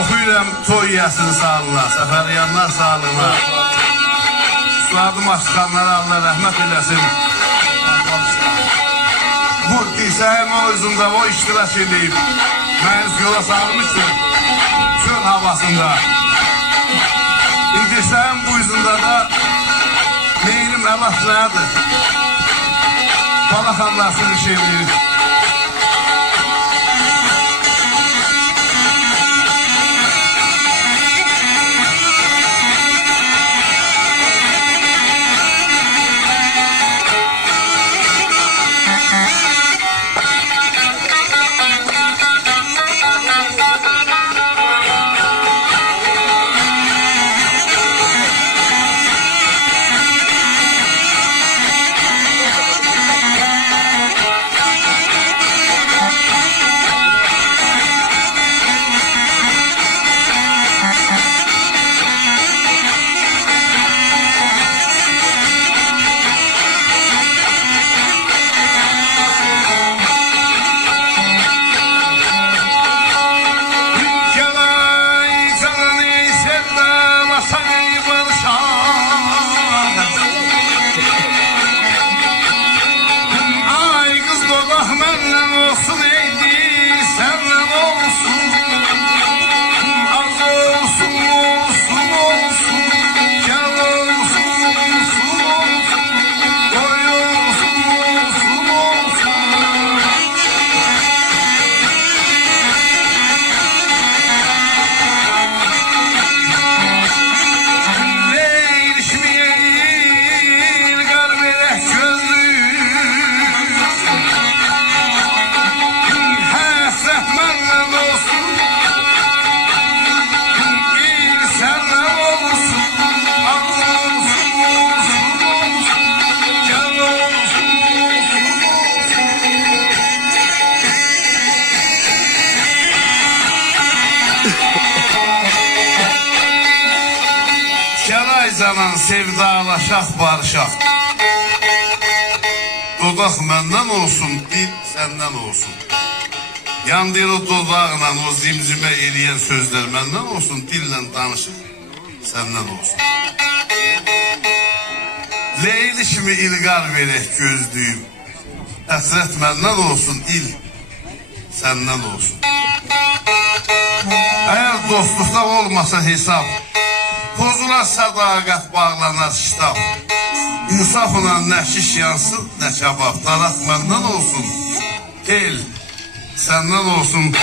Oxuyuram toy yəsini sağlığına, Səfəriyanlar sağlığına. Suadım açıqanlara Allah rəhmət eləsin. Bu dirsəyin o üzündə o iştirak edib, məni yola salmışdır çöl havasında. Dirsəyin bu üzündə da meylim əvətlərdir. Balaxanlar sürüş edir. Zaman sevdalaşaq, barışaq. Dodaq məndən olsun, dil səndən olsun. Yandır o dodaqla o zimzimə eləyən sözlər məndən olsun, dillə danışıq, səndən olsun. Leyli kimi ilqar verək gözlüyüm, həsrət məndən olsun, il səndən olsun. Əgər dostluqda olmasa hesab, pozular sadaqət bağlanar şitab. İnsafla nə şiş yansın, nə kebab. Daraq məndən olsun, el səndən olsun.